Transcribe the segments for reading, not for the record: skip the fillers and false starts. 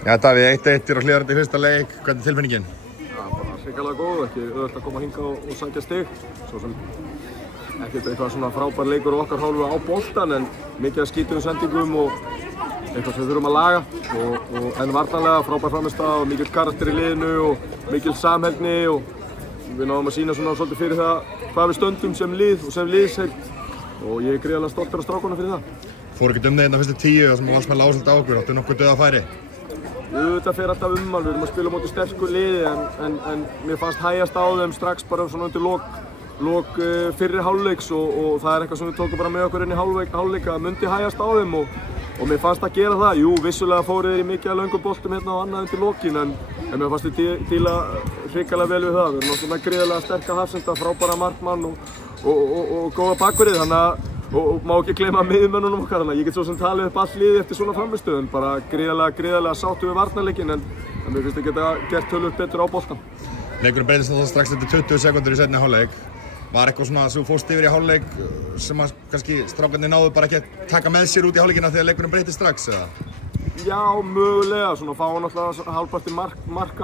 Já, Davíð, 1-1 á Hlíðarenda í fyrsta leik. Hvernig er tilfinningin? Já, bara hrikalega góð, ekki auðvitað að koma hingað og sækja stig. Svo sem ekkert eitthvað svona frábær leikur á okkar hálfu á boltan, en mikið að skítum sendingum og eitthvað sem við þurfum að laga. En varnarlega frábær frammistaða og mikill karakter í liðinu og mikill samheldni og við náðum að sýna svona svolítið fyrir það hvað við stöndum sem lið og sem liðsheild og ég er gríðarlega stoltur af strákunum fyrir það. Fór ekkert þig hérna fyrstu 10 þar sem Valsmenn lágu svolítið á okkur. Áttu nokkuð dauðafæri? Þetta fer alltaf við erum að spila á móti sterku liði en mér fannst hægjast á þeim strax bara svona undir lok fyrri hálfleiks og það er eitthvað sem við tókum bara með okkur inn í hálfleik að myndi hægjast á þeim og mér fannst að gera það. Jú, vissulega fóru þeir í mikið að löngum boltum hérna og annað undir lokin en mér fannst þeir díla hrikalega vel við það. Við erum náttúrulega gríðarlega sterka hafsenda, frábæra markmann og góða bakverðið, þannig og má ekki gleyma miðmönnunum okkar, þannig að ég get svo sem talið upp allt liðið eftir svona frammistöðu, bara gríðarlega sáttu við varnarleikinn en mér finnst að geta gert töluvert betur á boltan. Leikurinn breytist þá strax eftir 20 sekúndur í seinni hálfleik. Var eitthvað svona sem þú fórst yfir í hálfleik sem að kannski strákarnir náðu bara ekki að taka með sér út í hálfleikina þegar leikurinn breytist strax, eða? Já, mögulega, svona fá náttúrulega hálfparti mark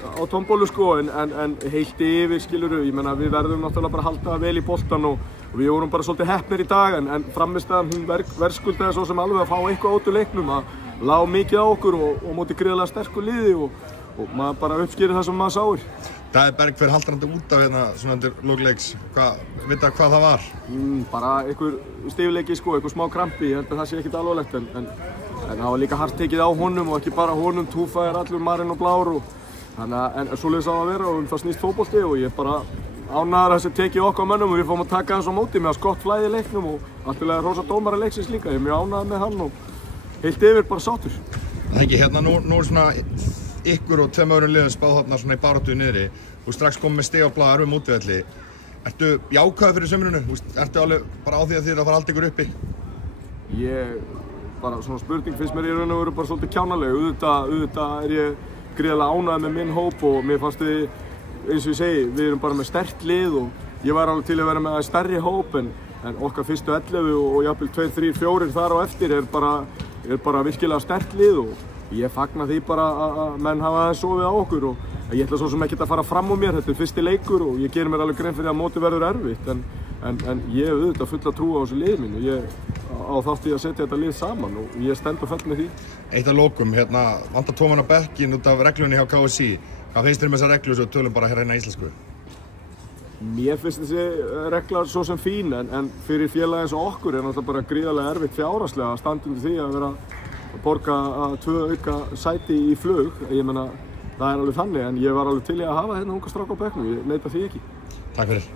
á tombólu sko, en heilt yfir skiluru, ég meina við verðum náttúrulega bara að halda vel í boltan og við vorum bara svolítið heppnir í dag en frammistaðan hún verðskuldaði svo sem alveg að fá eitthvað út úr leiknum, að lá mikið á okkur og móti gríðarlega sterku liði og maður bara uppskýrir það sem maður sáir. Daði Berg fer haltrandi út af hérna svona undir lok leiks. Vita hvað það var? Bara einhver stífleiki sko, einhver smá krampi, ég held að það sé ekkert alvarlegt en það var líka hart tekið á honum og ekki bara honum, Túfa er allur marinn og blár en svoleiðis á að vera og það snýst fótbolti og ég bara ánægður að þessi tekið okkar mönnum og við fórum að taka hans á móti með að skott flæði í leiknum og alltilega rosa dómara leiksins líka, ég er mjög ánægður með hann og heilt yfir bara sáttur. Það ekki, hérna nú er svona ykkur og tveim öðrum liðum spáð þarna svona í baráttu niðri og strax komið með stig á blað erfum útivelli. Ertu jákvæður fyrir sumrinu? Ertu alveg bara á því að þið það fara allt ykkur uppi? Bara svona spurning finnst mér í raun og veru bara svolítið kjánaleg. Auðvitað er ég gríðarlega ánægður með minn hóp og mér fannst við, eins og ég segi, við erum bara með sterkt lið og ég var alveg til að vera með stærri hóp en okkar fyrstu 11 og jafnvel 2, 3, 4 þar á eftir er bara virkilega sterkt lið og ég fagna því bara að menn hafa aðeins sofið á okkur og ég ætla svo sem ekkert að fara fram á mér, þetta er fyrsti leikur og ég gerir mér alveg grein fyrir að mótið verður erfitt en ég hef auðvitað fulla trú á þessu liði mínu, ég á þátt í að setja þetta lið saman og ég stend og fell með því. Eitt að lokum, hérna, vantar tóman á bekkinn út af reglunni hjá KSÍ. Hvað finnst þér með þessa reglu svo tölum bara hérna íslensku? Mér finnst þessi regla svo sem fín en fyrir félagi eins og okkur er náttúrulega bara gríðarlega erfitt fjárhagslega að standa undir því að vera að borga 2 auka sæti í flug. Ég meina, það er alveg þannig en ég var alveg til í að hafa hérna unga stráka á bekknum, ég neita því ekki. Takk fyrir.